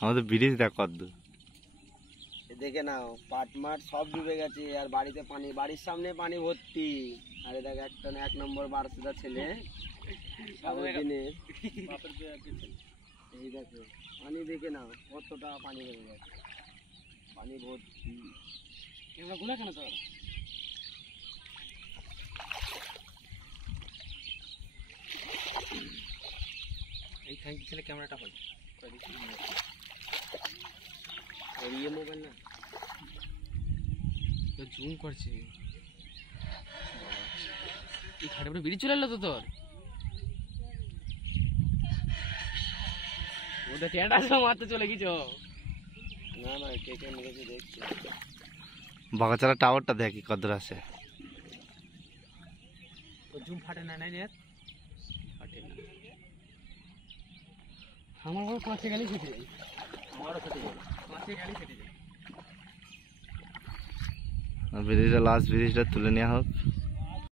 আমাদের ব্রিজ দেখ কদ্দূর। দেখে নাও পাট মাঠ সব ডুবে গেছে, আর বাড়িতে পানি, বাড়ির সামনে পানি ভর্তি। আরে দেখ একটা না 1 নম্বর বারসুদা ছেলে দিনে এই দেখো পানি, দেখে নাও কতটা পানি হয়ে গেছে, পানি ভর্তি। ক্যামেরা গুলা কেন তোর? এই খাই ছেলে ক্যামেরাটা হল ইয়ে মোবাইল না তো জুম করছে। এই খাটে পুরো বেরিয়ে চলে এলো তো তোর। ওটা টেটা মারতে চলে গেছো? না না কে কে মেরেছে দেখছি। বাগাচারা টাওয়ারটা দেখি কদ্দূর আছে। তো জুম ফাটে না নাই নেট ফাটে না। আমার বড় পাঁচে গালি ফেটে যায়, আমারও ফেটে যায়, পাঁচে গালি ফেটে যায়। ব্রিজটা লাস্ট ব্রিজটা তুলে নেওয়া হোক।